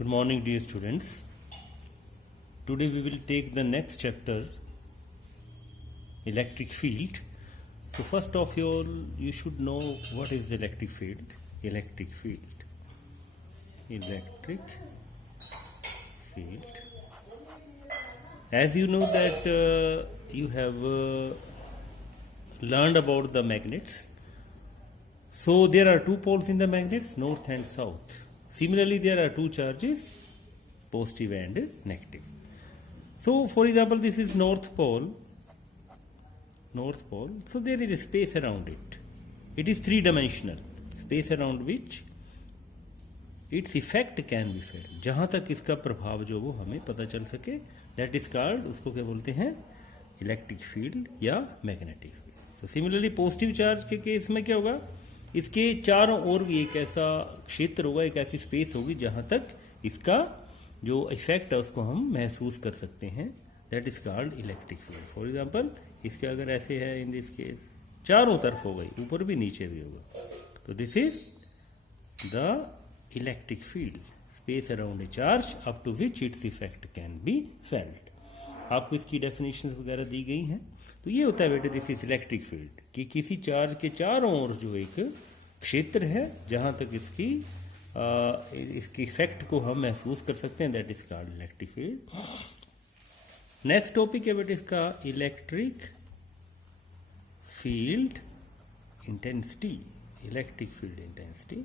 Good morning, dear students. Today we will take the next chapter, electric field. So first of all, you should know what is the electric field. Electric field. Electric field. As you know that you have learned about the magnets. So there are two poles in the magnets, north and south. Similarly, there are two charges, positive and negative. So, for example, this is north pole. North pole. So there is a space around it. It is three-dimensional. Space around which its effect can be felt. जहाँ तक इसका प्रभाव जो वो हमें पता चल सके, that is called, उसको क्या बोलते हैं, इलेक्ट्रिक फील्ड या magnetic field. So similarly, positive charge के केस में क्या होगा, इसके चारों ओर भी एक ऐसा क्षेत्र होगा, एक ऐसी स्पेस होगी जहां तक इसका जो इफेक्ट है उसको हम महसूस कर सकते हैं. That is called electric field. For example, इसके अगर ऐसे है इन दिस केस, चारों तरफ हो गई, ऊपर भी नीचे भी होगा, तो this is the electric field, space around a charge up to which its effect can be felt. आपको इसकी डेफिनेशन वगैरह दी गई हैं. तो ये होता है बेटे, दिस इज इलेक्ट्रिक फील्ड, कि किसी चार्ज के चारों ओर जो एक क्षेत्र है जहां तक इसकी इफेक्ट को हम महसूस कर सकते हैं, that is called electric field. Next topic है बेटे इसका, electric field intensity. Electric field intensity.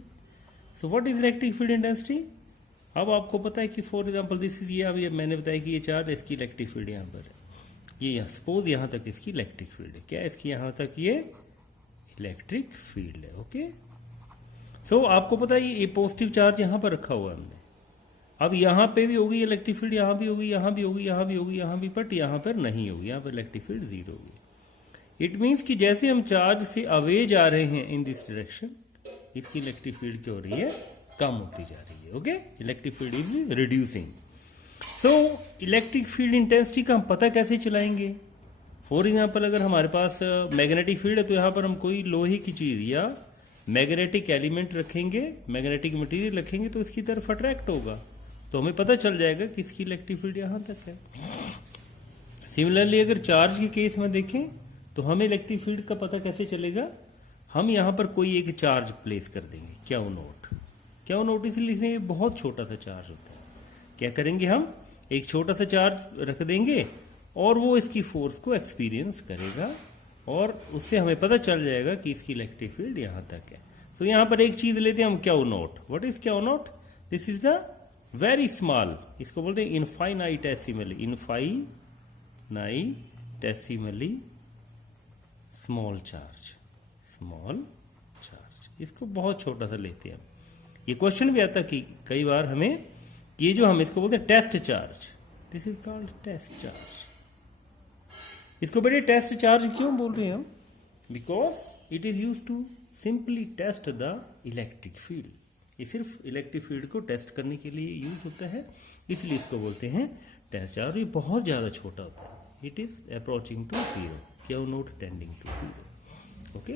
So what is electric field intensity? अब आपको पता है कि फॉर एग्जांपल दिस इज, ये अभी मैंने बताया कि ये चार्ज, इसकी इलेक्ट्रिक फील्ड यहाँ पर है, ये यहाँ सपोज यहाँ तक इसकी इलेक्ट्रिक फील्ड है. क्या इसकी यहाँ तक ये इलेक्ट्रिक फील्ड है. ओके. सो आपको पता है ये पॉजिटिव चार्ज यहाँ पर रखा हुआ है हमने. अब यहाँ पे भी होगी इलेक्ट्रिक फील्ड, यहाँ भी होगी, यहाँ भी होगी, यहाँ भी होगी, यहाँ भी, बट यहाँ पर नहीं होगी, यहाँ पर इलेक्ट्रिक फील्ड जीरो होगी. इट मीन्स कि जैसे हम चार्ज से अवे जा रहे हैं इन दिस डायरेक्शन, इसकी इलेक्ट्रिक फील्ड क्या हो रही है, कम होती जा रही है. Okay. Electric field is reducing. So electric field intensity का हम पता कैसे चलाएंगे? फॉर एग्जाम्पल, अगर हमारे पास मैग्नेटिक फील्ड है तो यहाँ पर हम कोई लोहे की चीज या मैग्नेटिक एलिमेंट रखेंगे, मैग्नेटिक मटेरियल रखेंगे, तो इसकी तरफ अट्रैक्ट होगा, तो हमें पता चल जाएगा कि इसकी इलेक्ट्रिक फील्ड यहाँ तक है. सिमिलरली अगर चार्ज के केस में देखें तो हमें इलेक्ट्रिक फील्ड का पता कैसे चलेगा? हम यहाँ पर कोई एक चार्ज प्लेस कर देंगे, क्यू नोट. क्यू नोट इसलिए लिखेंगे, बहुत छोटा सा चार्ज होता है. क्या करेंगे, हम एक छोटा सा चार्ज रख देंगे और वो इसकी फोर्स को एक्सपीरियंस करेगा और उससे हमें पता चल जाएगा कि इसकी इलेक्ट्रिक फील्ड यहां तक है. सो यहां पर एक चीज लेते हैं हम, Q note. What is Q note? This is the very small, इसको बोलते हैं इनफाइनाइटेसिमली, इनफाइनाइटेसिमली स्मॉल चार्ज. स्मॉल चार्ज, इसको बहुत छोटा सा लेते हैं. ये क्वेश्चन भी आता कि कई बार हमें, ये जो हम इसको बोलते हैं test charge, this is called test charge. इसको बेटे टेस्ट चार्ज क्यों बोल रहे हैं हम? Because it is use to simply test the electric field. ये सिर्फ इलेक्ट्रिक फील्ड को टेस्ट करने के लिए यूज होता है, इसलिए इसको बोलते हैं टेस्ट चार्ज. ये बहुत ज्यादा छोटा होता है. It is approaching to zero, q not tending to zero. Okay.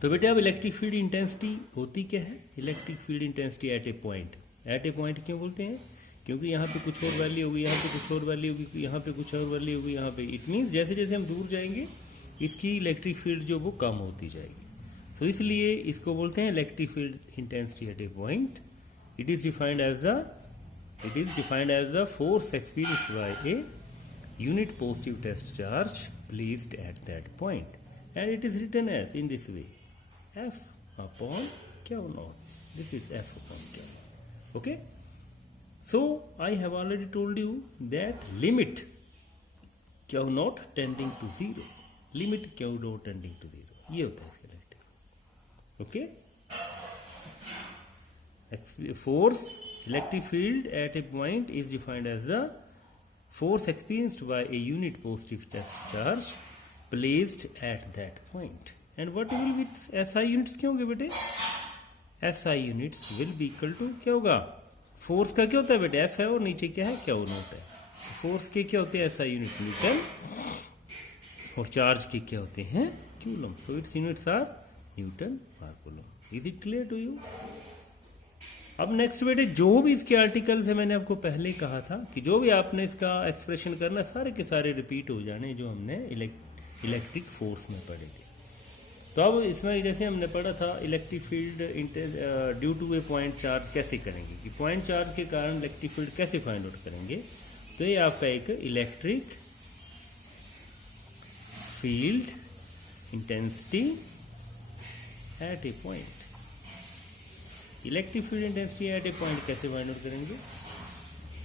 तो बेटे अब इलेक्ट्रिक फील्ड इंटेंसिटी होती क्या है? Electric field intensity at a point. At a point क्यों बोलते हैं? क्योंकि यहाँ पे कुछ और वैल्यू होगी, यहाँ पे कुछ और वैल्यू होगी, यहाँ पे कुछ और वैल्यू होगी, यहाँ पे. इट मीन्स जैसे जैसे हम दूर जाएंगे इसकी इलेक्ट्रिक फील्ड जो वो कम होती जाएगी. सो इसलिए इसको बोलते हैं electric field intensity at a point. It is defined as the force experienced by a unit positive test charge placed at that point, and it is written as in this way, F upon Q naught. This is F upon Q. Okay. So I have already told you that limit Q naught tending to zero. Limit Q naught tending to zero. ये होता है इसका electric. Okay. Force electric field at a point is defined as the force experienced by a unit positive test charge placed at that point. And what will be SI units क्या होंगे बेटे? SI units will be equal to क्या होगा? Force का क्या होता है बेटे? F है और नीचे क्या है? क्यू नोट है. फोर्स के क्या होते हैं? SI यूनिट न्यूटन, और चार्ज के क्या होते हैं? Coulomb. So its units are newton और coulomb. Is it clear to you? अब नेक्स्ट बेटे जो भी इसके आर्टिकल्स है, मैंने आपको पहले कहा था कि जो भी आपने इसका एक्सप्रेशन करना सारे के सारे रिपीट हो जाने जो हमने इलेक्ट्रिक फोर्स में पढ़े थे। तो अब इसमें जैसे हमने पढ़ा था electric field due to a point charge कैसे करेंगे, कि पॉइंट चार्ज के कारण इलेक्ट्रिक फील्ड कैसे फाइंड आउट करेंगे। तो ये आपका एक electric field intensity at a point, electric field intensity at a point कैसे फाइंड आउट करेंगे।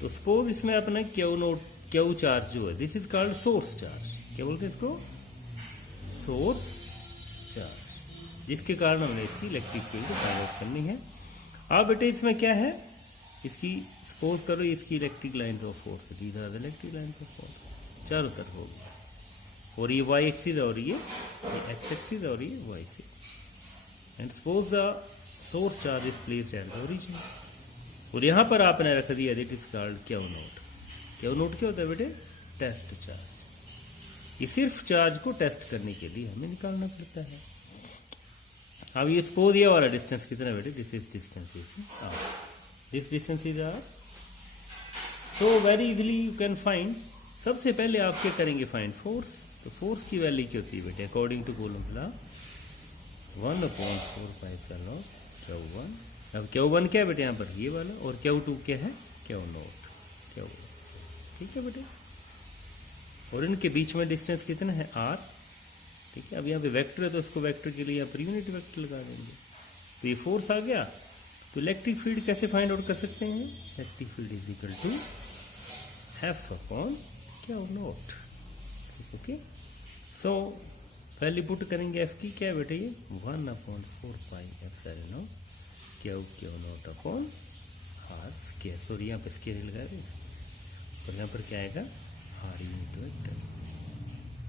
तो सपोज इसमें अपना क्यू चार्ज जो है, this is called source charge. क्या बोलते हैं इसको? सोर्स चार्ज, जिसके कारण हमने इसकी इलेक्ट्रिक फील्ड फाइंड आउट करनी है। अब बेटे इसमें क्या है, इसकी सपोज करो इसकी electric line of force, these are the electric line of force, चारों तरफ हो गया, और ये वाई एक्सिस और ये एक्स एक्सिस और ये Y axis. And suppose the source charge is placed at the origin, और यहां पर आपने रख दिया that is called Q naught. Q naught क्या होता है बेटे? Test charge. ये सिर्फ चार्ज को टेस्ट करने के लिए हमें निकालना पड़ता है। अब ये सपोज ये वाला डिस्टेंस कितना है बेटे? This is distance is R, this distance is R. So very easily you can find, सबसे पहले आप क्या करेंगे? Find force. तो फोर्स की वैल्यू क्या होती है बेटे? According to Coulomb law 1/4πε0 Q1। अब Q1 क्या है बेटे यहाँ पर? ये वाला। और Q2 क्या है? Q note, Q। ठीक है बेटे, और इनके बीच में डिस्टेंस कितना है? R। ठीक है, अब यहाँ पे वेक्टर है तो इसको वेक्टर के लिए आप यूनिट वेक्टर लगा देंगे। तो ये फोर्स आ गया। तो इलेक्ट्रिक फील्ड कैसे फाइंड आउट कर सकते हैं? Electric field is equal to F/Q naught. Okay, so पहले पुट करेंगे F की, क्या है बेटे? ये 1/4πε0 Q naught upon R square. Sorry यहाँ पे स्क्वायर लगा दें, और यहाँ पर क्या आएगा? R unit vector.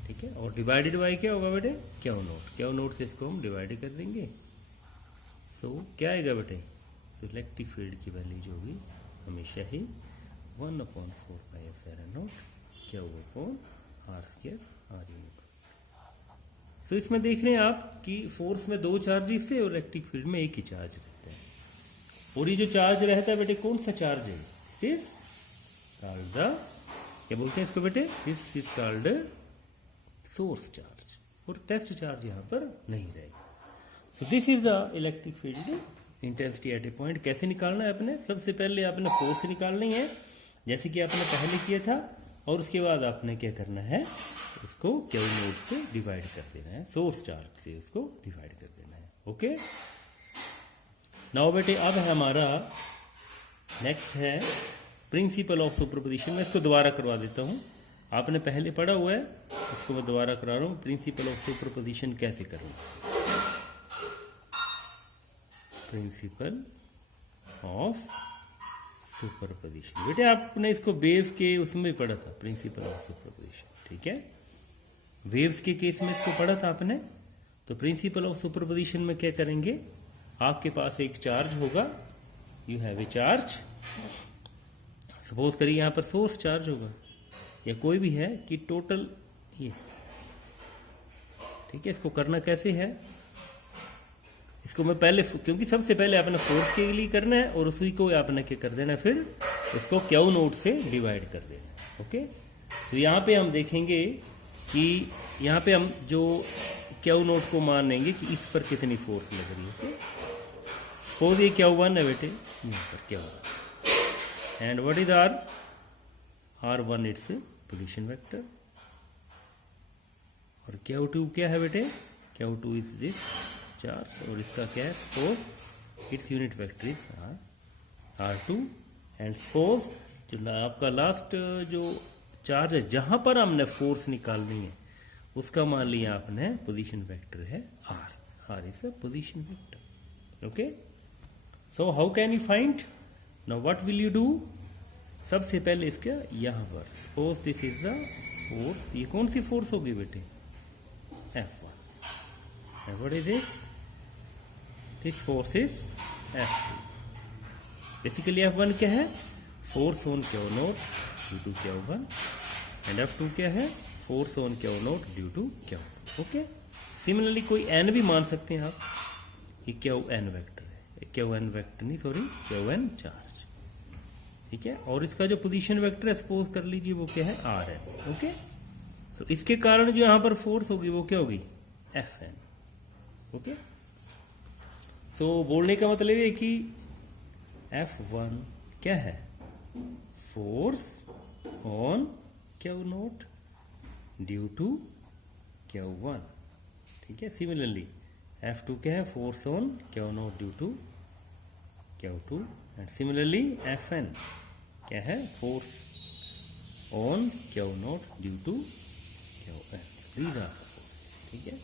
ठीक है, और डिवाइडेड बाई क्या होगा बेटे? Q note. Q नोट से इसको हम डिवाइड कर देंगे। सो क्या आएगा बेटे? तो इलेक्ट्रिक फील्ड की वैल्यू जो होगी हमेशा ही 1/4πε0 Q upon R square, R unit. So इसमें देख रहे हैं आप कि फोर्स में दो चार्जेस थे और इलेक्ट्रिक फील्ड में एक ही चार्ज रहता है। और ये जो चार्ज रहता है बेटे, कौन सा चार्ज है? दिस कॉल्ड द, क्या बोलते हैं इसको बेटे? This is called source charge, और टेस्ट चार्ज यहाँ पर नहीं रहेगा। सो this is the electric field intensity at a point. कैसे निकालना है आपने? सबसे पहले आपने फोर्स निकालनी है, जैसे कि आपने पहले किया था, और उसके बाद आपने क्या करना है? इसको Q नोट से डिवाइड कर देना है, सोर्स चार्ज से उसको डिवाइड कर देना है। ओके, नाउ बेटे अब है हमारा नेक्स्ट है प्रिंसिपल ऑफ सुपरपोजिशन। मैं इसको दोबारा करवा देता हूं, आपने पहले पढ़ा हुआ है, इसको मैं दोबारा करा रहा हूं। प्रिंसिपल ऑफ सुपरपोजिशन कैसे करूंगा? प्रिंसिपल ऑफ सुपरपोजिशन बेटे आपने इसको वेव के उसमें भी पढ़ा था, प्रिंसिपल ऑफ सुपरपोजिशन। ठीक है, वेव्स के केस में इसको पढ़ा था आपने। तो प्रिंसिपल ऑफ सुपरपोजिशन में क्या करेंगे? आपके पास एक चार्ज होगा, you have a charge, suppose करिए यहां पर सोर्स चार्ज होगा, या कोई भी है कि टोटल ये। ठीक है, इसको करना कैसे है? इसको मैं पहले, क्योंकि सबसे पहले आपने फोर्स के लिए करना है, और उसी को आपने क्या कर देना, फिर इसको Q नोट से डिवाइड कर देना। ओके, तो यहाँ पे हम देखेंगे कि यहाँ पे हम जो Q नोट को मानेंगे कि इस पर कितनी फोर्स लग रही है। सपोज ये Q1 है बेटे, यहाँ पर Q1, and what is R? R1 its position vector, और Q2 क्या है बेटे? Q2 इज दिस चार्ज, और इसका क्या है? Suppose its unit vector is R2, and suppose जो आपका लास्ट जो चार्ज है जहां पर हमने फोर्स निकालनी है उसका मान लिया आपने पोजीशन वेक्टर है R is a position vector. Okay, so how can you find? Now what will you do? सबसे पहले इसका यहां पर suppose this is the force, ये कौन सी फोर्स होगी बेटे? F1, and what is this? This force is F2। Basically F1 क्या है? Force on Q naught due to Q1, and F2 क्या है? Force on Q naught due to Q2। Okay, similarly कोई N भी मान सकते हैं आप, ये Qn वेक्टर है, क्यू एन वेक्टर नहीं सॉरी क्यू एन चार्ज, ठीक है। और इसका जो पोजीशन वेक्टर है सपोज कर लीजिए वो क्या है आर एन, ओके। तो इसके कारण जो यहां पर फोर्स होगी वो क्या होगी एफ एन, ओके। सो बोलने का मतलब है कि एफ वन क्या है force on Q naught due to Q one, ठीक है। सिमिलरली एफ टू क्या है force on Q naught due to Q two, and similarly F N क्या है force on Q naught due to Q N, these are force, ठीक है।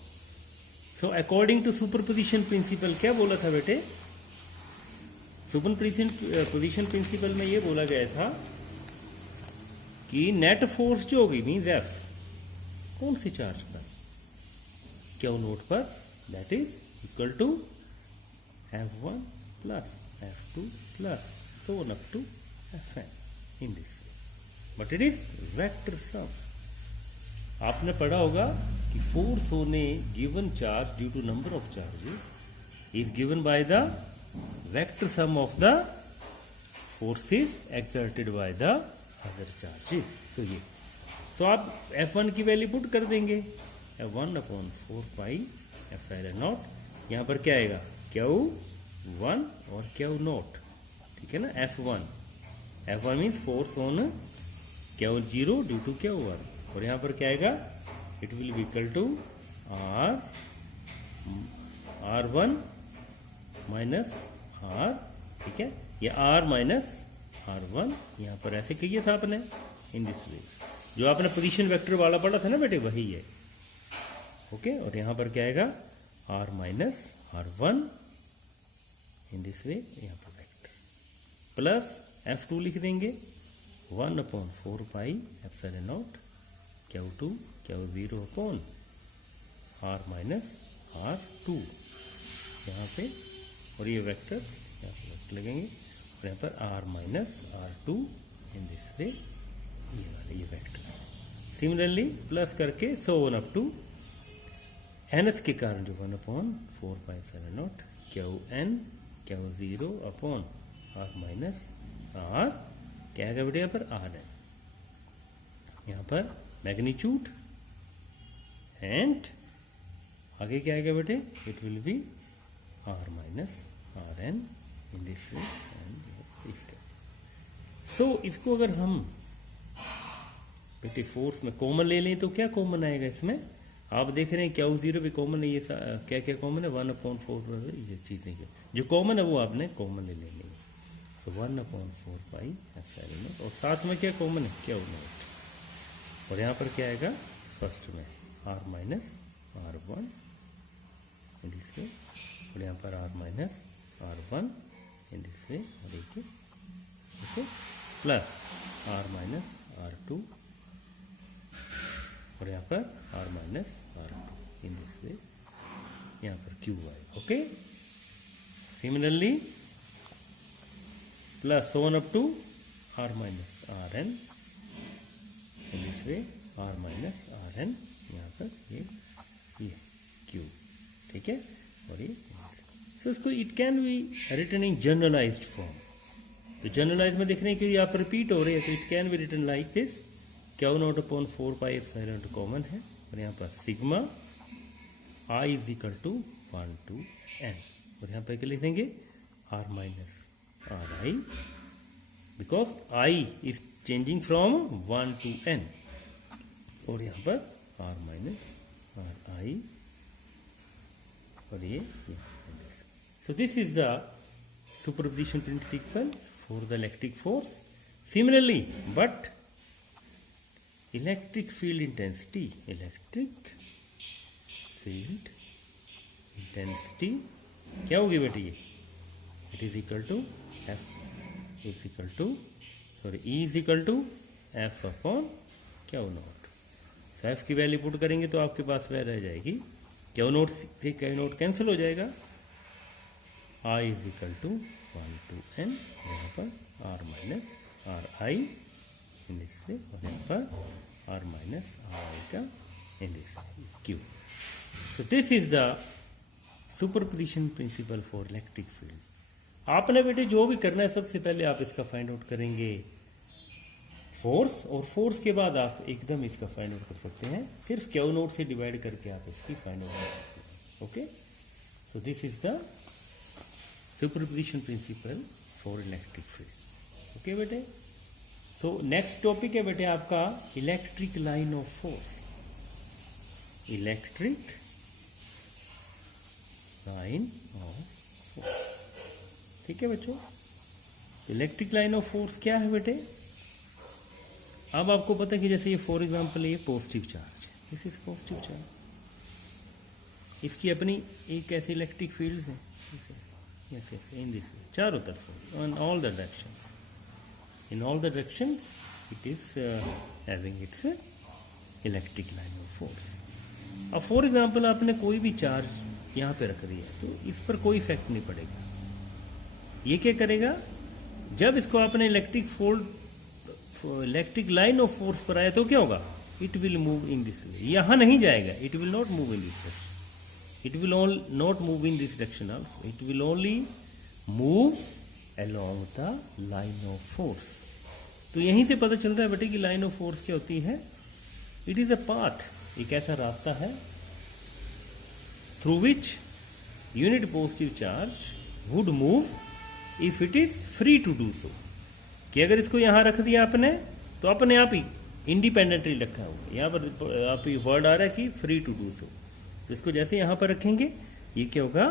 So according to superposition principle क्या बोला था बेटे, सुपरपोजिशन प्रिंसिपल में ये बोला गया था कि नेट फोर्स जो होगी मीन्स एफ कौन सी चार्ज पर क्यू नोट पर, that is equal to F one plus F two plus so on up to fn in this way, but it is vector sum. आपने पढ़ा होगा कि फोर्स होने given charge due to number of charges is given by the vector sum of the forces exerted by the other charges. So ये so आप F1 की value put कर देंगे F1 upon 4 pi epsilon not, यहां पर क्या आएगा Q1 और Q नॉट, ठीक है ना। F1 means force on Q0 due to Q1, और यहां पर क्या आएगा it will be equal to R1 minus R, ठीक है। ये R माइनस R1 यहां पर ऐसे किया था आपने इन दिस वे, जो आपने पोजीशन वेक्टर वाला पढ़ा था ना बेटे वही है, ओके। और यहां पर क्या आएगा R minus R1 in this वे, यहां पर प्लस F2 लिख देंगे 1 upon 4 pi epsilon not Q2 Q0 upon R minus R2 यहाँ पे, और ये वेक्टर यहाँ पे वेक्टर लगेंगे, और यहाँ पर R minus R2 in this way, ये वाले ये वेक्टर। सिमिलरली प्लस करके so one up to nth के कारण जो 1 upon 4 pi epsilon naught Qn Q0 upon R minus R क्या आएगा बेटे यहाँ पर R है, यहाँ पर मैग्नीट्यूड, एंड आगे क्या आएगा बेटे it will be R minus R N in this way, and इसका। सो इसको अगर हम बेटे फोर्स में कॉमन ले लें तो क्या कॉमन आएगा इसमें, आप देख रहे हैं Q0 भी कॉमन है, ये क्या क्या कॉमन है 1 अपॉन 4, ये चीजें जो कॉमन है वो आपने कॉमन ले लेनी है। सो 1 अपॉन 4 पाई एप्सिलॉन नॉट, और साथ में क्या कॉमन है Q नॉट, और यहाँ पर क्या आएगा फर्स्ट में R minus R1 in this way, और यहाँ पर R minus R1 in this way, और देखिए okay, plus R minus R2, और यहाँ पर R minus R2 in this way, यहाँ पर QY, okay. Similarly plus one up to R minus RN in this way, R minus RN यहाँ पर ये Q, ठीक है। और ये सो इसको it can be written in generalized form, तो जनरलाइज में देख रहे हैं कि आप रिपीट हो रहे हैं, तो it can be written like this Q naught upon 4 pi epsilon common है, और यहाँ पर sigma I is equal to 1 to n, और यहाँ पर क्या लिख देंगे R minus RI, because I is changing from 1 to n, और यहाँ पर R माइनस RI, और ये so this is the superposition principle for the electric force. Similarly, but electric field intensity क्या होगी बेटे ये, it is equal to F is equal to sorry E is equal to F upon Q naught. So F की value put करेंगे तो आपके पास वह रह जाएगी क्यू नॉट से क्यू नॉट कैंसिल हो जाएगा, I is equal to 1 to n, यहाँ पर R minus R I in this way, और यहाँ पर आर माइनस आर आई का in this Q. So this is the superposition principle for electric field. आपने बेटे जो भी करना है सबसे पहले आप इसका फाइंड आउट करेंगे फोर्स, और फोर्स के बाद आप एकदम इसका फाइंड आउट कर सकते हैं, सिर्फ क्यू नोट से डिवाइड करके आप इसकी फाइंड आउट कर सकते हैं। Okay, so this is the superposition principle for electric field. Okay बेटे, सो नेक्स्ट टॉपिक है बेटे आपका electric line of force. Electric line of force, ठीक है बच्चों। इलेक्ट्रिक लाइन ऑफ फोर्स क्या है बेटे? अब आपको पता है कि जैसे ये फॉर एग्जांपल ये पॉजिटिव चार्ज है, दिस इज पॉजिटिव चार्ज, इसकी अपनी एक ऐसी इलेक्ट्रिक फील्ड है, यस यस, इन दिस चारों तरफ, on all the directions, in all the directions it is having its electric line of force. अब फॉर एग्जांपल आपने कोई भी चार्ज यहाँ पे रख दिया तो इस पर कोई इफेक्ट नहीं पड़ेगा। ये क्या करेगा, जब इसको आपने इलेक्ट्रिक लाइन ऑफ फोर्स पर आया तो क्या होगा, it will move in this वे, यहां नहीं जाएगा, it will not move in this direction, it will not move in this direction also, it will only move along the line of force. तो यहीं से पता चल रहा है बेटे कि लाइन ऑफ फोर्स क्या होती है, इट इज अ पाथ, एक ऐसा रास्ता है through which unit positive charge would move if it is free to do so, कि अगर इसको यहां रख दिया आपने तो अपने आप ही इंडिपेंडेंटली रखा होगा, यहां पर आप वर्ड आ रहा है कि फ्री टू डू सो, तो इसको जैसे यहां पर रखेंगे ये क्या होगा,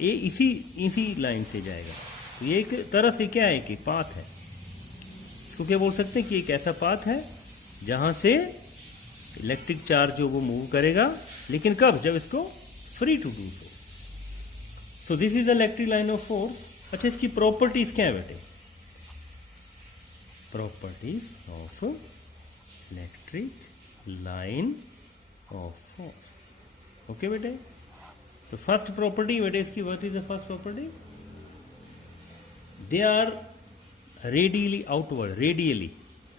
ये इसी लाइन से जाएगा। तो ये एक तरह से क्या है कि पाथ है, इसको क्या बोल सकते हैं कि एक ऐसा पाथ है जहां से इलेक्ट्रिक चार्ज जो वो मूव करेगा, लेकिन कब, जब इसको free to do so. So this is the electric line of force. अच्छा, इसकी प्रॉपर्टीज क्या है बेटे? Properties of electric line of force. Okay बेटे, तो फर्स्ट प्रॉपर्टी बेटे इसकी, what is the first property? They are radially outward,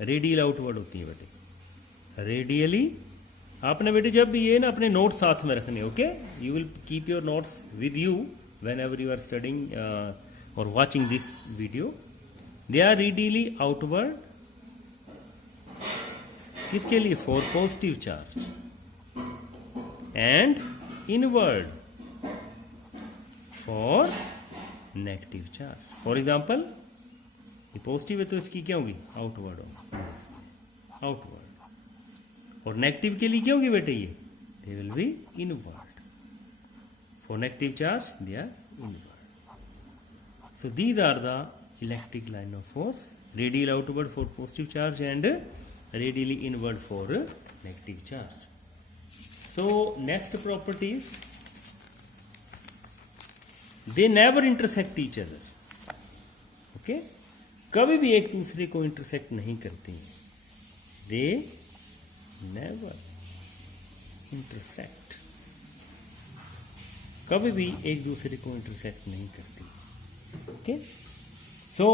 radial outward होती है बेटे, रेडियली। आपने बेटे जब भी ये ना अपने नोट्स साथ में रखने, okay, you will keep your notes with you whenever you are studying और watching this video. They are radially outward, किसके लिए? For positive charge, and inward for negative charge. For example ये positive है तो इसकी क्या होगी, outward होगी, आउटवर्ड, और नेगेटिव के लिए क्या होगी बेटे, ये they will be inward, for negative charge they are inward. So these are the electric line of force, radial outward for positive charge and radially inward for negative charge. So next properties, they never intersect each other. Okay, कभी भी एक दूसरे को intersect नहीं करती, they never intersect, कभी भी एक दूसरे को इंटरसेक्ट नहीं करती। ओके, सो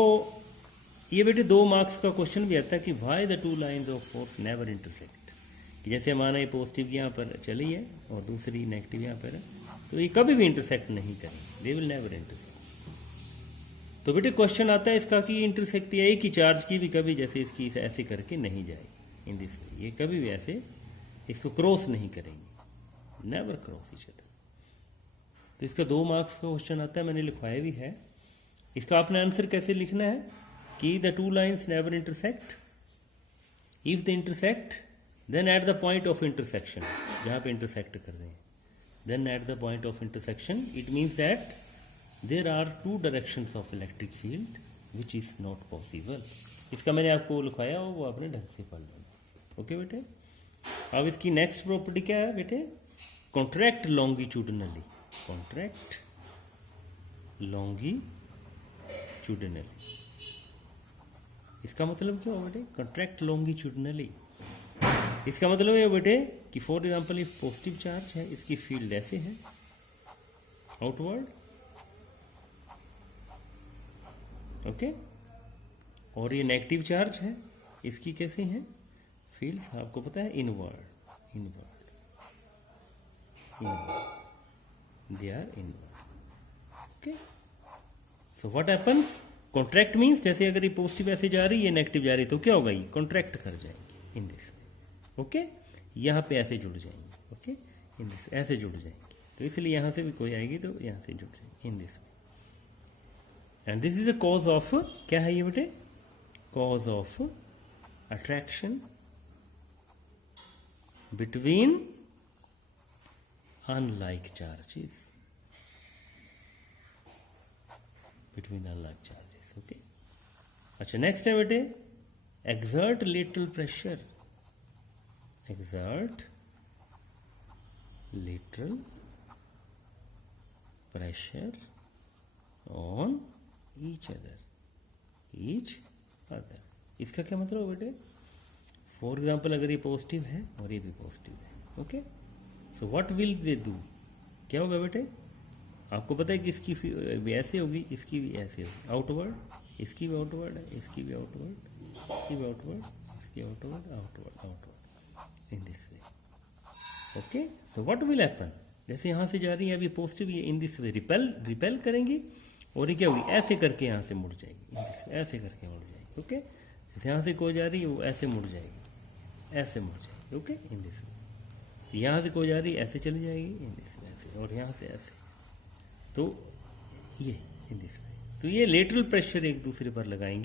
ये बेटे 2 मार्क्स का क्वेश्चन भी आता है कि why the two lines of force never intersect, कि जैसे हमारा ये पॉजिटिव यहाँ पर चली है और दूसरी नेगेटिव यहाँ पर है, तो ये कभी भी इंटरसेक्ट नहीं करेंगे, दे विल नेवर इंटरसेक्ट। तो बेटे क्वेश्चन आता है इसका कि इंटरसेक्ट या एक ही चार्ज की भी कभी जैसे इसकी ऐसे करके नहीं जाएगी इन दिस वे, ये कभी भी ऐसे इसको क्रॉस नहीं करेंगे, नेवर क्रॉस ईच अदर। तो इसका 2 मार्क्स का क्वेश्चन आता है, मैंने लिखवाया भी है। इसका आपने आंसर कैसे लिखना है कि the two lines never intersect, if the intersect then at the point of intersection, जहां पे इंटरसेक्ट कर रहे हैं, then at the point of intersection it means that there are 2 directions of electric field which is not possible. इसका मैंने आपको लिखवाया हो, वो आपने ढंग से पढ़ लेना। ओके बेटे, अब इसकी नेक्स्ट प्रॉपर्टी क्या है बेटे? कॉन्ट्रैक्ट लॉन्गिट्यूडनली, कॉन्ट्रैक्ट लॉन्गिट्यूडनली, इसका मतलब क्या हो बेटे? कॉन्ट्रैक्ट लॉन्गिट्यूडनली, इसका मतलब ये बेटे कि फॉर एग्जांपल ये पॉजिटिव चार्ज है, इसकी फील्ड ऐसे है आउटवर्ड, ओके, और ये नेगेटिव चार्ज है, इसकी कैसी है फील्ड्स, आपको पता है, inward, inward, inward, they are inward. Okay, so what happens, contract means जैसे अगर ये पॉजिटिव ऐसे जा रही है, नेगेटिव जा रही है, तो क्या होगा, ये कॉन्ट्रैक्ट कर जाएंगे इन दिस वे, ओके, यहाँ पे ऐसे जुड़ जाएंगे, ओके, इन दिस ऐसे जुड़ जाएंगे, तो इसलिए यहाँ से भी कोई आएगी तो यहाँ से जुड़ जाएंगे इन this way. And this is a cause of, क्या है ये बेटे, cause of attraction between unlike charges, between unlike charges, okay. अच्छा नेक्स्ट है बेटे, exert lateral pressure, exert lateral pressure on each other. इसका क्या मतलब है बेटे, फॉर एग्जाम्पल अगर ये पॉजिटिव है और ये भी पॉजिटिव है, okay, so what will they do, क्या होगा बेटे, आपको पता है कि इसकी भी ऐसे होगी, इसकी भी ऐसे होगी, आउटवर्ड, इसकी भी आउटवर्ड है, इसकी भी आउटवर्ड, इसकी भी आउटवर्ड, इसकी outward, outward, outward, in this way, okay. So what will happen, जैसे यहाँ से जा रही है अभी पॉजिटिव, ये इन दिस वे रिपेल करेंगी, और ये क्या होगी, ऐसे करके यहाँ से मुड़ जाएगी, इन दिस वे ऐसे करके मुड़ जाएगी, ओके। जैसे यहाँ से कोई जा रही है वो ऐसे मुड़ जाएगी, ऐसे मुड़ जाएगी, ओके, इन दिस वे। यहाँ से कोई जा रही है ऐसे चली जाएगी, इन दिस वे ऐसे, और यहाँ से ऐसे, तो ये इन दिस वे, तो ये लेटरल प्रेशर एक दूसरे पर लगाएंगी।